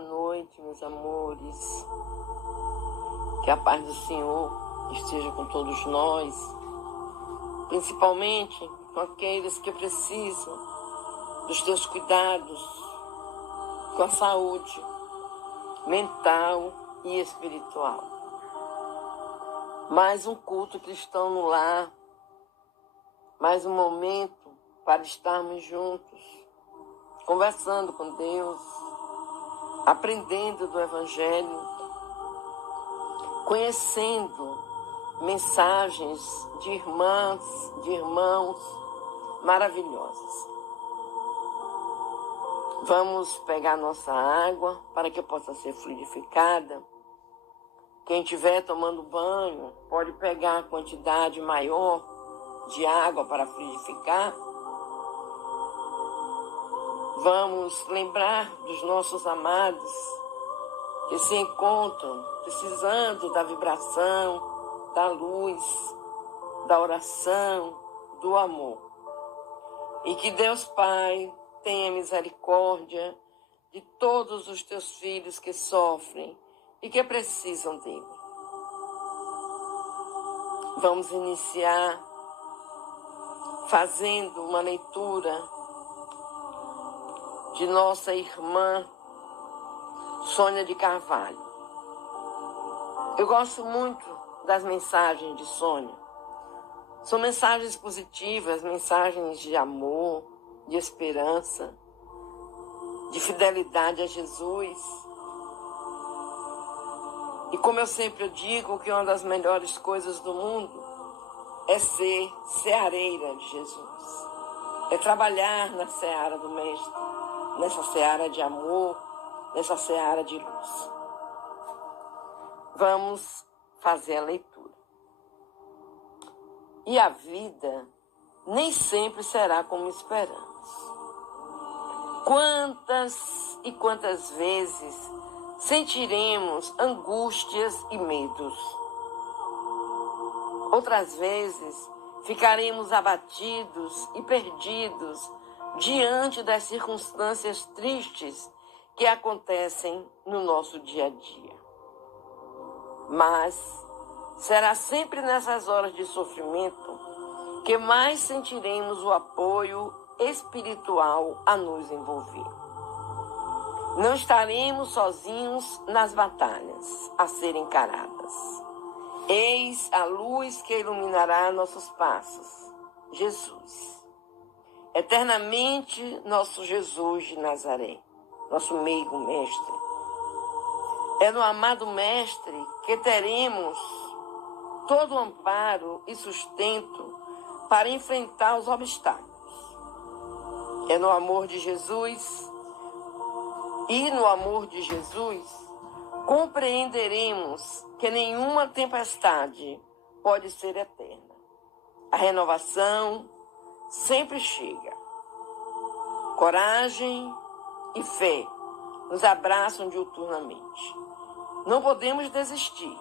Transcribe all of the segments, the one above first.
noite, meus amores. Que a paz do Senhor esteja com todos nós, principalmente com aqueles que precisam dos teus cuidados com a saúde mental e espiritual. Mais um culto cristão no lar, mais um momento para estarmos juntos, conversando com Deus, aprendendo do Evangelho, conhecendo mensagens de irmãs, de irmãos maravilhosas. Vamos pegar nossa água para que possa ser fluidificada. Quem estiver tomando banho pode pegar a quantidade maior de água para fluidificar. Vamos lembrar dos nossos amados que se encontram precisando da vibração, da luz, da oração, do amor. E que Deus Pai tenha misericórdia de todos os teus filhos que sofrem e que precisam dele. Vamos iniciar fazendo uma leitura de nossa irmã Sônia de Carvalho. Eu gosto muito das mensagens de Sônia. São mensagens positivas, mensagens de amor, de esperança, de fidelidade a Jesus. E como eu sempre digo, que uma das melhores coisas do mundo é ser seareira de Jesus. É trabalhar na seara do Mestre, nessa seara de amor, nessa seara de luz. Vamos fazer a leitura. E a vida nem sempre será como esperamos. Quantas e quantas vezes sentiremos angústias e medos. Outras vezes ficaremos abatidos e perdidos diante das circunstâncias tristes que acontecem no nosso dia a dia. Mas será sempre nessas horas de sofrimento que mais sentiremos o apoio espiritual a nos envolver. Não estaremos sozinhos nas batalhas a serem encaradas. Eis a luz que iluminará nossos passos, Jesus. Eternamente nosso Jesus de Nazaré, nosso meigo mestre. É no amado Mestre que teremos todo o amparo e sustento para enfrentar os obstáculos. É no amor de Jesus e no amor de Jesus compreenderemos que nenhuma tempestade pode ser eterna. A renovação sempre chega. Coragem e fé nos abraçam diuturnamente. Não podemos desistir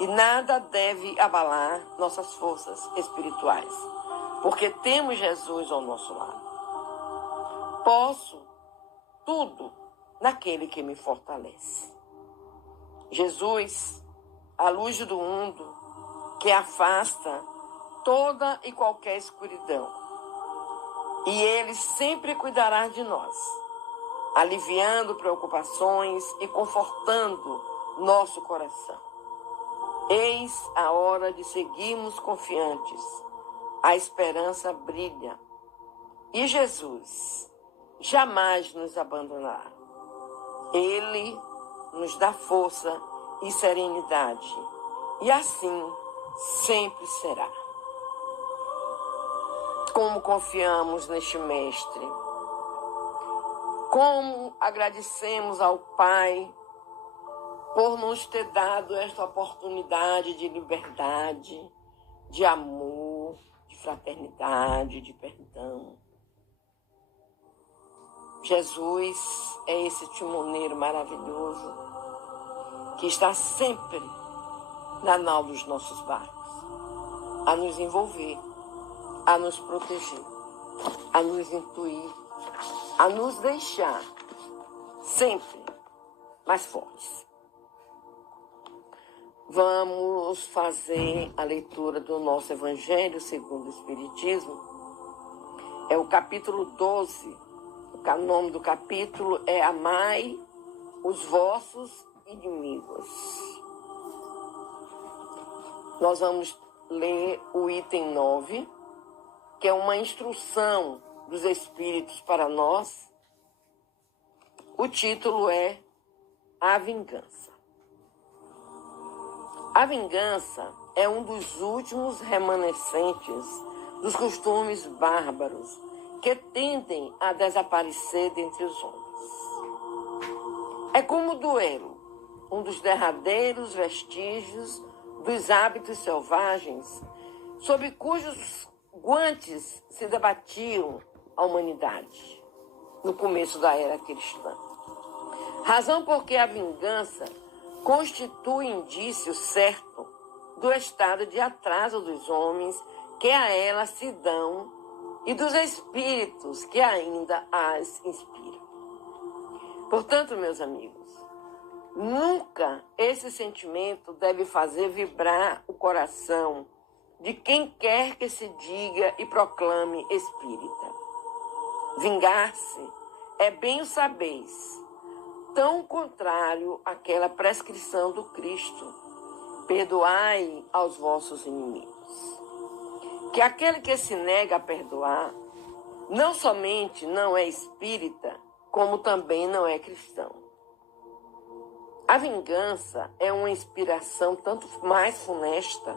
e nada deve abalar nossas forças espirituais, porque temos Jesus ao nosso lado. Posso tudo naquele que me fortalece. Jesus, a luz do mundo, que afasta toda e qualquer escuridão. E Ele sempre cuidará de nós, aliviando preocupações e confortando nosso coração. Eis a hora de seguirmos confiantes. A esperança brilha. E Jesus jamais nos abandonará. Ele nos dá força e serenidade. E assim sempre será. Como confiamos neste Mestre. Como agradecemos ao Pai por nos ter dado esta oportunidade de liberdade, de amor, de fraternidade, de perdão. Jesus é esse timoneiro maravilhoso que está sempre na nau dos nossos barcos, a nos envolver, a nos proteger, a nos intuir, a nos deixar sempre mais fortes. Vamos fazer a leitura do nosso Evangelho segundo o Espiritismo. É o capítulo 12. O nome do capítulo é Amai os vossos inimigos. Nós vamos ler o item 9, que é uma instrução dos Espíritos para nós. O título é A Vingança. A vingança é um dos últimos remanescentes dos costumes bárbaros que tendem a desaparecer dentre os homens. É como o duelo, um dos derradeiros vestígios dos hábitos selvagens sob cujos guantes se debatiam a humanidade no começo da era cristã. Razão porque a vingança constitui indício certo do estado de atraso dos homens que a ela se dão e dos espíritos que ainda as inspiram. Portanto, meus amigos, nunca esse sentimento deve fazer vibrar o coração de quem quer que se diga e proclame espírita. Vingar-se é, bem o sabeis, tão contrário àquela prescrição do Cristo: perdoai aos vossos inimigos. Que aquele que se nega a perdoar não somente não é espírita, como também não é cristão. A vingança é uma inspiração tanto mais funesta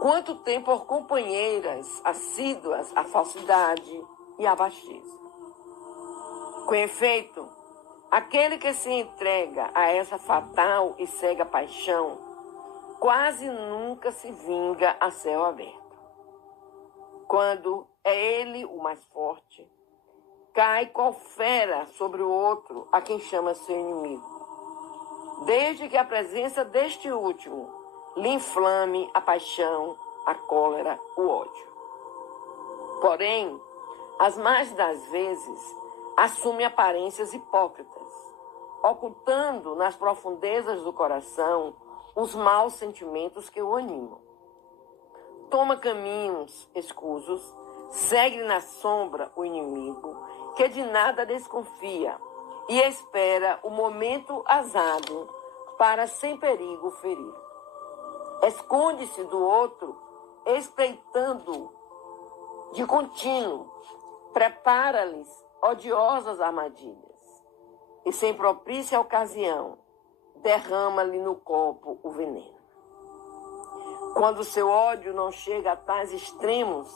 quanto tem por companheiras assíduas a falsidade e a baixeza. Com efeito, aquele que se entrega a essa fatal e cega paixão quase nunca se vinga a céu aberto. Quando é ele o mais forte, cai qual fera sobre o outro a quem chama seu inimigo, desde que a presença deste último lhe inflame a paixão, a cólera, o ódio. Porém, as mais das vezes, assume aparências hipócritas, ocultando nas profundezas do coração os maus sentimentos que o animam. Toma caminhos escusos, segue na sombra o inimigo, que de nada desconfia e espera o momento azado para sem perigo ferir. Esconde-se do outro, espreitando de contínuo, prepara-lhes odiosas armadilhas e, sem propícia ocasião, derrama-lhe no copo o veneno. Quando seu ódio não chega a tais extremos,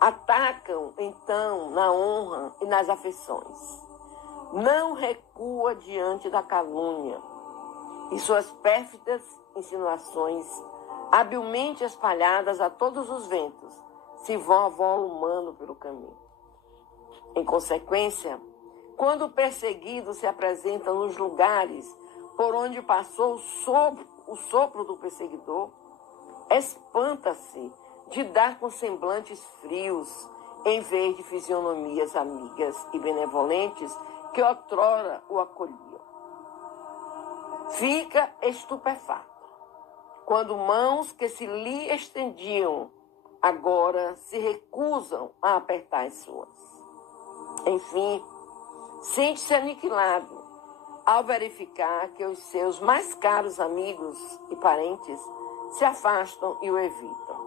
atacam então na honra e nas afeições. Não recua diante da calúnia e suas pérfidas insinuações, habilmente espalhadas a todos os ventos, se vão avolumando pelo caminho. Em consequência, quando o perseguido se apresenta nos lugares por onde passou o sopro do perseguidor, espanta-se de dar com semblantes frios, em vez de fisionomias amigas e benevolentes que outrora o acolhiam. Fica estupefato, quando mãos que se lhe estendiam agora se recusam a apertar as suas. Enfim, sente-se aniquilado ao verificar que os seus mais caros amigos e parentes se afastam e o evitam.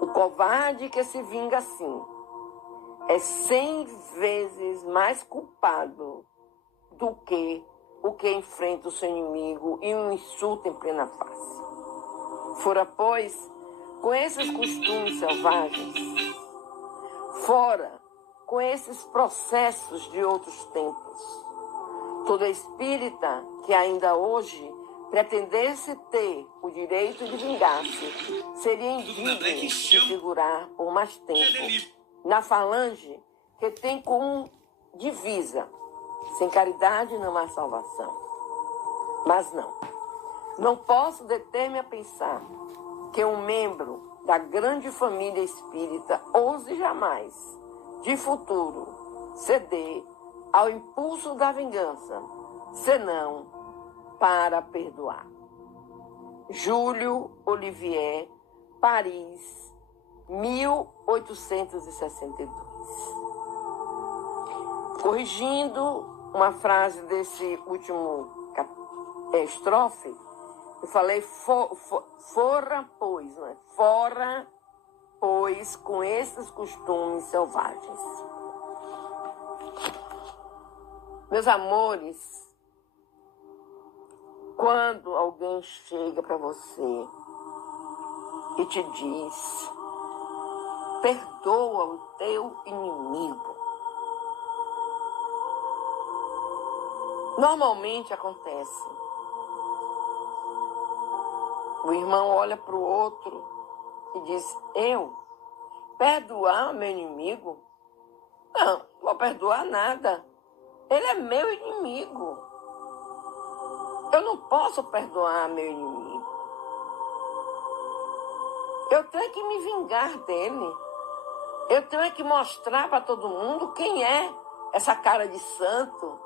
O covarde que se vinga assim é 100 vezes mais culpado do que o que enfrenta o seu inimigo e o insulta em plena face. Fora, pois, com esses costumes selvagens, fora com esses processos de outros tempos, todo espírita que ainda hoje pretendesse ter o direito de vingar-se seria indigno de figurar por mais tempo na falange que tem como divisa: sem caridade não há salvação. Mas não posso deter-me a pensar que um membro da grande família espírita ouse jamais, de futuro, ceder ao impulso da vingança, senão para perdoar. Júlio Olivier, Paris, 1862. Corrigindo uma frase desse último estrofe, eu falei fora, pois, não é? Fora, pois, com esses costumes selvagens. Meus amores, quando alguém chega para você e te diz, perdoa o teu inimigo, normalmente acontece. O irmão olha para o outro e diz, eu perdoar meu inimigo? Não vou perdoar nada. Ele é meu inimigo. Eu não posso perdoar meu inimigo. Eu tenho que me vingar dele. Eu tenho que mostrar para todo mundo quem é essa cara de santo.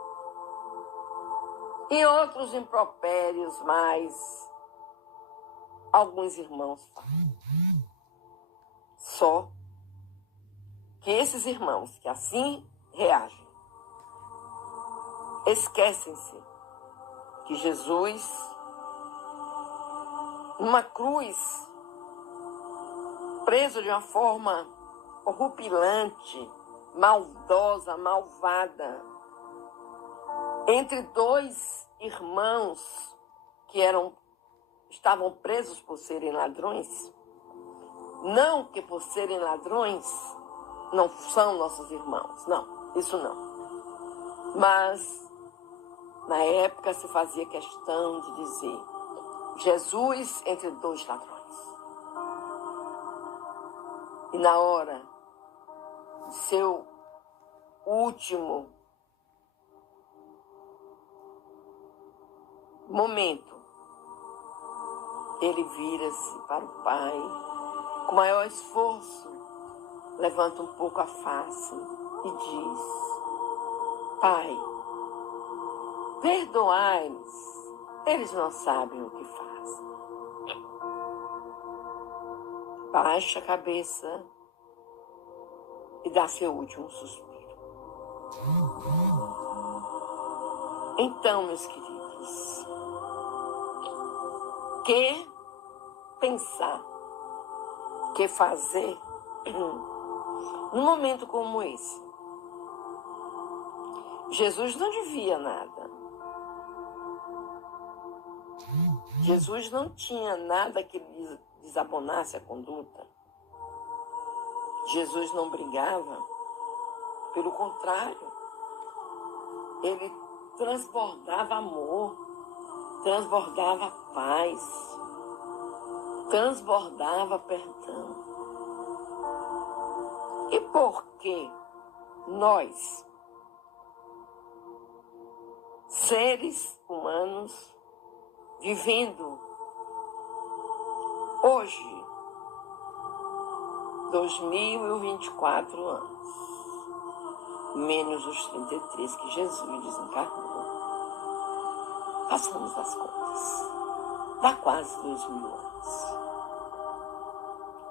E outros impropérios mais alguns irmãos falam. Só que esses irmãos que assim reagem, esquecem-se que Jesus, numa cruz, preso de uma forma horripilante, maldosa, malvada, entre dois irmãos que estavam presos por serem ladrões. Não que por serem ladrões não são nossos irmãos, não, isso não. Mas na época se fazia questão de dizer Jesus entre dois ladrões. E na hora de seu último momento, ele vira-se para o Pai, com maior esforço, levanta um pouco a face e diz, Pai, perdoai-nos, eles não sabem o que fazem. Baixa a cabeça e dá seu último suspiro. Então, meus queridos, que pensar, que fazer num momento como esse? Jesus não devia nada. Jesus não tinha nada que lhe desabonasse a conduta. Jesus não brigava. Pelo contrário, ele transbordava amor, transbordava paz, transbordava perdão. E por que nós, seres humanos, vivendo hoje 2024 anos, menos os 33 que Jesus desencarnou, passamos as contas, dá quase 2000 anos.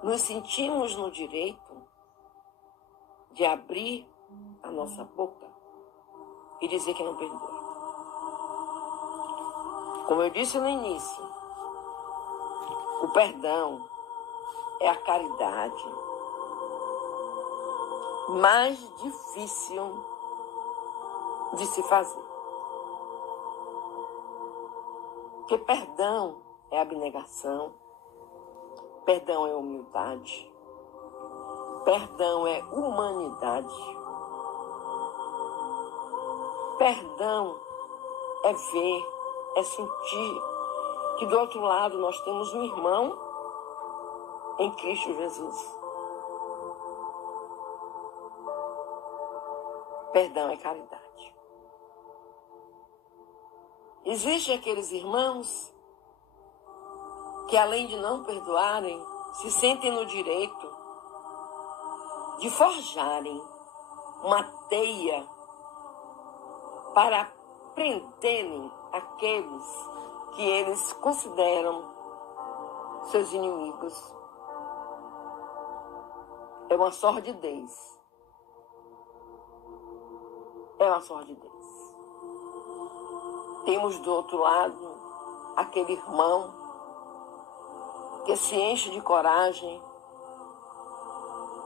Nos sentimos no direito de abrir a nossa boca e dizer que não perdoa. Como eu disse no início, o perdão é a caridade mais difícil de se fazer. Porque perdão é abnegação, perdão é humildade, perdão é humanidade, perdão é ver, é sentir que do outro lado nós temos um irmão em Cristo Jesus. Perdão é caridade. Existem aqueles irmãos que, além de não perdoarem, se sentem no direito de forjarem uma teia para prenderem aqueles que eles consideram seus inimigos. É uma sordidez. É uma sordidez. Temos do outro lado aquele irmão que se enche de coragem,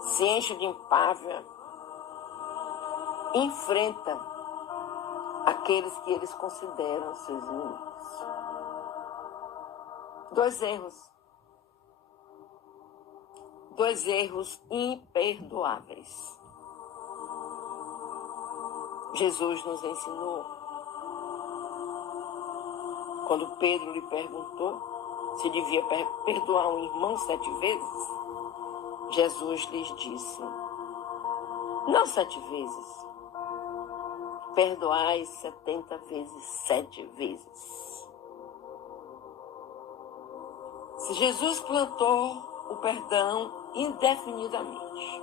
se enche de empáfia, enfrenta aqueles que eles consideram seus inimigos. 2 erros. 2 erros imperdoáveis. Jesus nos ensinou. Quando Pedro lhe perguntou se devia perdoar um irmão 7 vezes, Jesus lhes disse: não 7 vezes, perdoai 70 vezes, 7 vezes. Se Jesus plantou o perdão indefinidamente,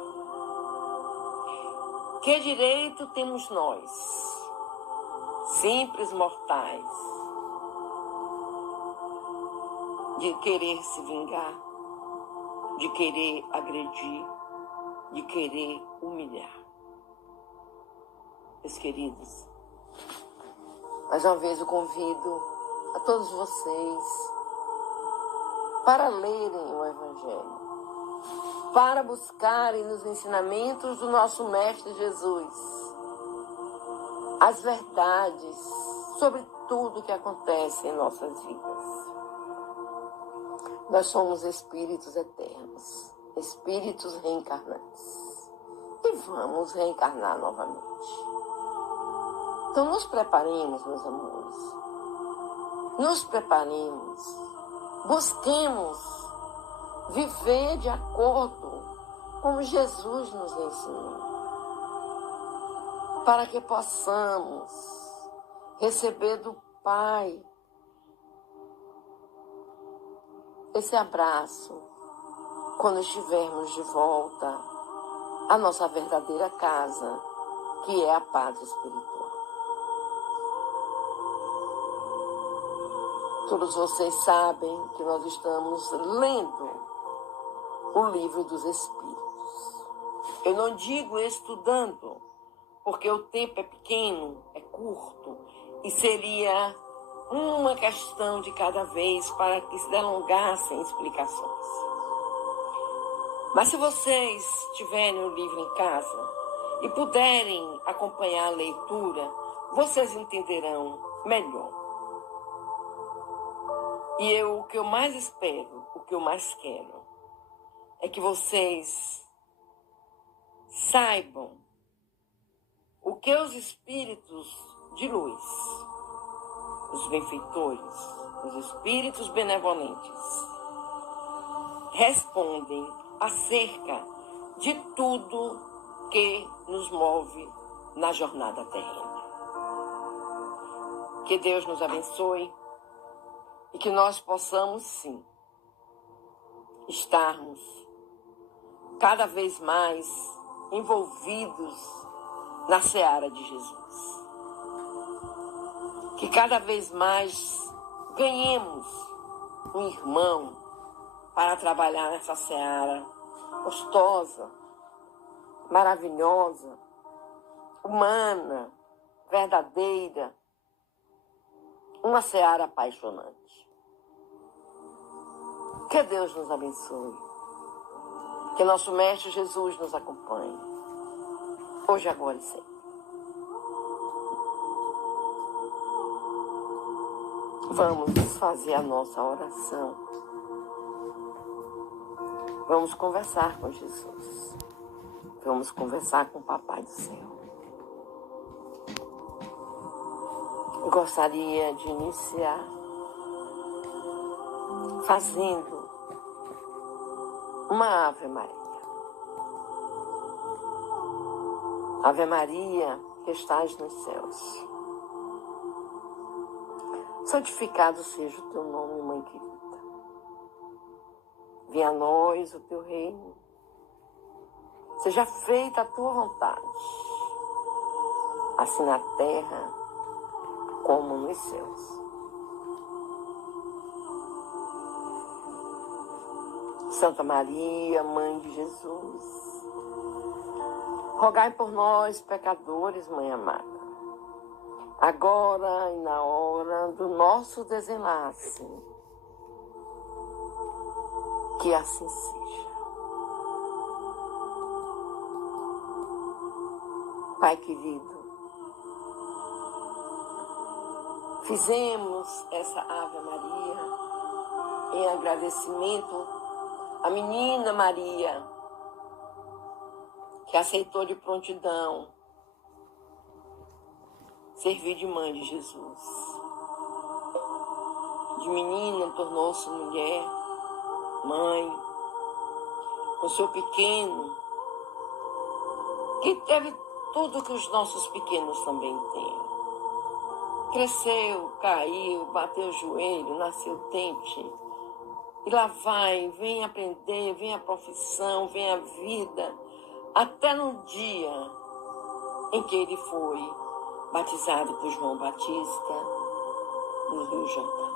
que direito temos nós, simples mortais, de querer se vingar, de querer agredir, de querer humilhar? Meus queridos, mais uma vez eu convido a todos vocês para lerem o Evangelho, para buscarem nos ensinamentos do nosso Mestre Jesus as verdades sobre tudo que acontece em nossas vidas. Nós somos espíritos eternos, espíritos reencarnantes, e vamos reencarnar novamente. Então nos preparemos, meus amores, nos preparemos, busquemos viver de acordo como Jesus nos ensinou, para que possamos receber do Pai esse abraço quando estivermos de volta à nossa verdadeira casa, que é a pátria espiritual. Todos vocês sabem que nós estamos lendo o livro dos Espíritos. Eu não digo estudando, porque o tempo é pequeno, é curto, e seria uma questão de cada vez para que se delongassem explicações. Mas se vocês tiverem o livro em casa e puderem acompanhar a leitura, vocês entenderão melhor. E o que eu mais espero, o que eu mais quero, é que vocês saibam o que os espíritos de luz, os benfeitores, os espíritos benevolentes, respondem acerca de tudo que nos move na jornada terrena. Que Deus nos abençoe e que nós possamos, sim, estarmos cada vez mais envolvidos na seara de Jesus. Que cada vez mais ganhemos um irmão para trabalhar nessa seara gostosa, maravilhosa, humana, verdadeira, uma seara apaixonante. Que Deus nos abençoe. Que nosso Mestre Jesus nos acompanhe, hoje, agora e sempre. Vamos fazer a nossa oração. Vamos conversar com Jesus. Vamos conversar com o Papai do Céu. Eu gostaria de iniciar fazendo uma Ave Maria. Ave Maria, que estás nos céus. Santificado seja o teu nome, Mãe querida. Venha a nós o teu reino. Seja feita a tua vontade, assim na terra como nos céus. Santa Maria, Mãe de Jesus, rogai por nós, pecadores, Mãe amada, agora e na hora do nosso desenlace. Que assim seja. Pai querido, fizemos essa Ave Maria em agradecimento à menina Maria, que aceitou de prontidão servir de mãe de Jesus. De menina tornou-se mulher, mãe, com seu pequeno, que teve tudo que os nossos pequenos também têm. Cresceu, caiu, bateu o joelho, nasceu dente. E lá vai, vem aprender, vem a profissão, vem a vida, até no dia em que ele foi batizado por João Batista no Rio Jordão.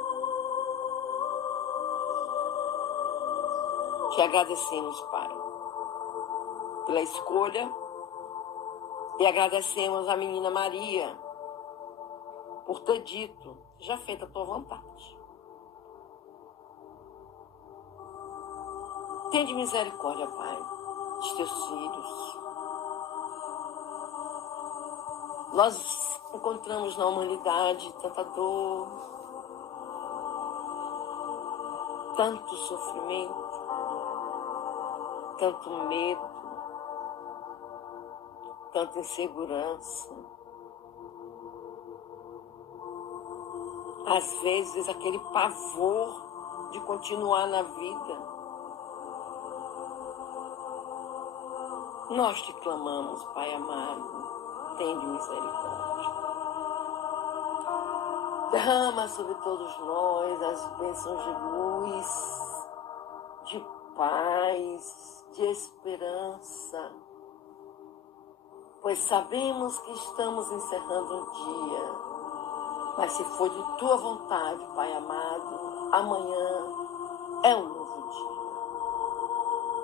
Te agradecemos, Pai, pela escolha, e agradecemos a menina Maria por ter dito, já feita a tua vontade. Tende misericórdia, Pai, de teus filhos. Nós encontramos na humanidade tanta dor, tanto sofrimento, tanto medo, tanta insegurança. Às vezes, aquele pavor de continuar na vida. Nós te clamamos, Pai amado, tende misericórdia. Derrama sobre todos nós as bênçãos de luz, de paz, de esperança, pois sabemos que estamos encerrando um dia, mas se for de tua vontade, Pai amado, amanhã é um novo dia.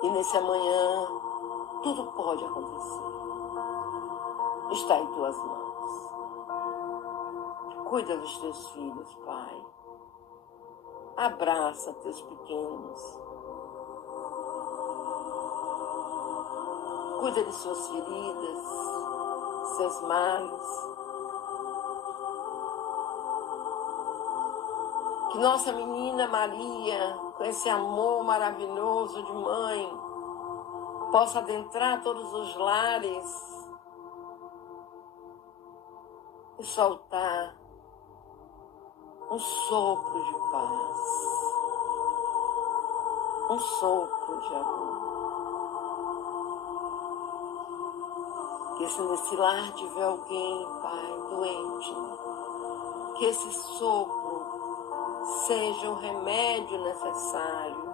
E nesse amanhã, tudo pode acontecer. Está em tuas mãos. Cuida dos teus filhos, Pai. Abraça teus pequenos. Cuida de suas feridas, seus males. Que nossa menina Maria, com esse amor maravilhoso de mãe, possa adentrar todos os lares e soltar um sopro de paz, um sopro de amor. Que se nesse lar tiver alguém, Pai, doente, que esse sopro seja o remédio necessário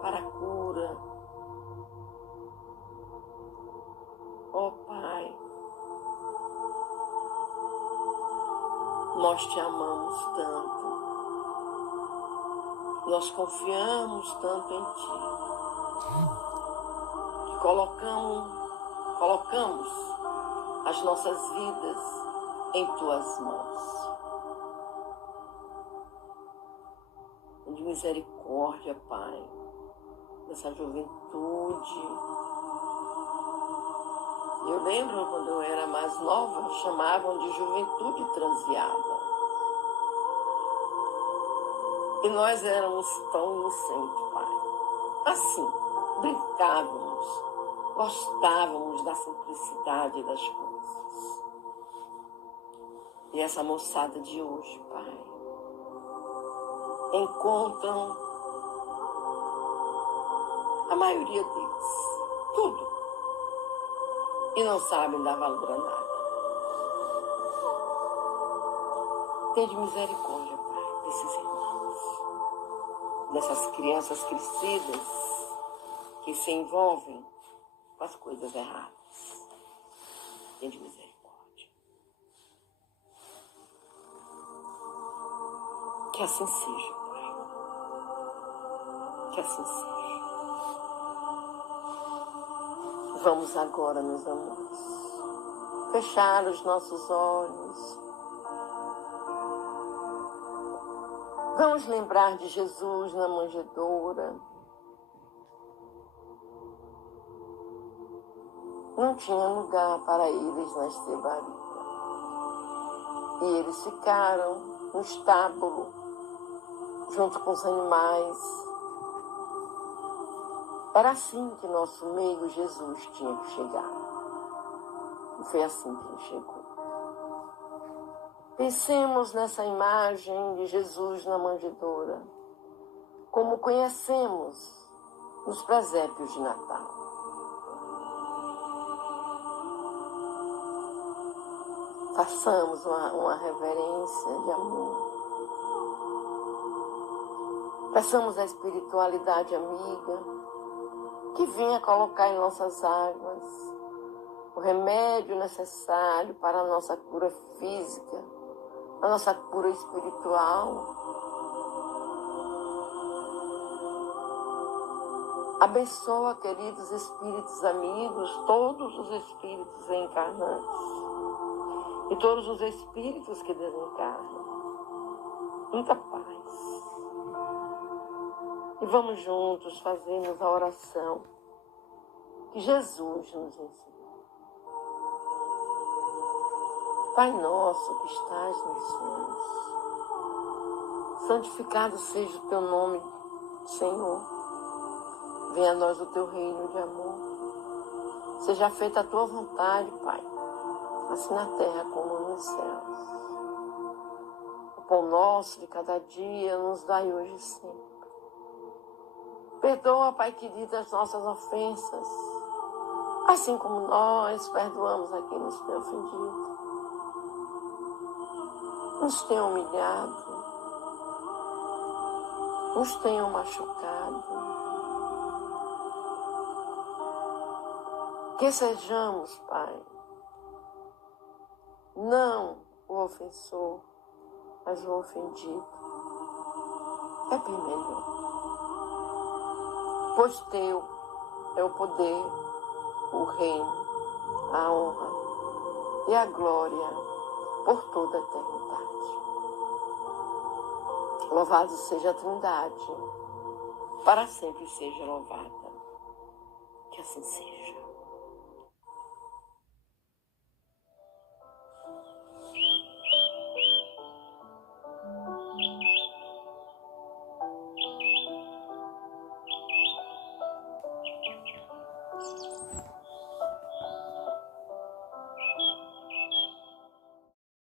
para a cura. Ó Pai, nós te amamos tanto, nós confiamos tanto em Ti, que colocamos as nossas vidas em Tuas mãos. De misericórdia, Pai, dessa juventude. Eu lembro quando eu era mais nova, chamavam de juventude transviada. E nós éramos tão inocentes, Pai. Assim, brincávamos, gostávamos da simplicidade das coisas. E essa moçada de hoje, Pai, encontram, a maioria deles, tudo, e não sabem dar valor a nada. Tende misericórdia, Pai, desses irmãos, dessas crianças crescidas que se envolvem com as coisas erradas. Tende misericórdia. Que assim seja, Pai. Que assim seja. Vamos agora, meus amores, fechar os nossos olhos. Vamos lembrar de Jesus na manjedoura. Não tinha lugar para eles na estrebaria. E eles ficaram no estábulo, junto com os animais. Era assim que nosso meio Jesus tinha que chegar. E foi assim que ele chegou. Pensemos nessa imagem de Jesus na manjedoura, como conhecemos nos presépios de Natal. Façamos uma reverência de amor. Peçamos a espiritualidade amiga que venha colocar em nossas águas o remédio necessário para a nossa cura física, a nossa cura espiritual. Abençoa, queridos espíritos amigos, todos os espíritos reencarnantes e todos os espíritos que desencarnam. Muita paz. E vamos juntos fazermos a oração que Jesus nos ensinou. Pai nosso que estás nos céus, santificado seja o teu nome, Senhor. Venha a nós o teu reino de amor. Seja feita a tua vontade, Pai, assim na terra como nos céus. O pão nosso de cada dia nos dai hoje e sempre. Perdoa, Pai querido, as nossas ofensas, assim como nós perdoamos a quem nos tem ofendido. Nos tenham humilhado, nos tenham machucado. Que sejamos, Pai, não o ofensor, mas o ofendido. É bem melhor. Pois teu é o poder, o reino, a honra e a glória por toda a eternidade. Louvado seja a Trindade, para sempre seja louvada. Que assim seja.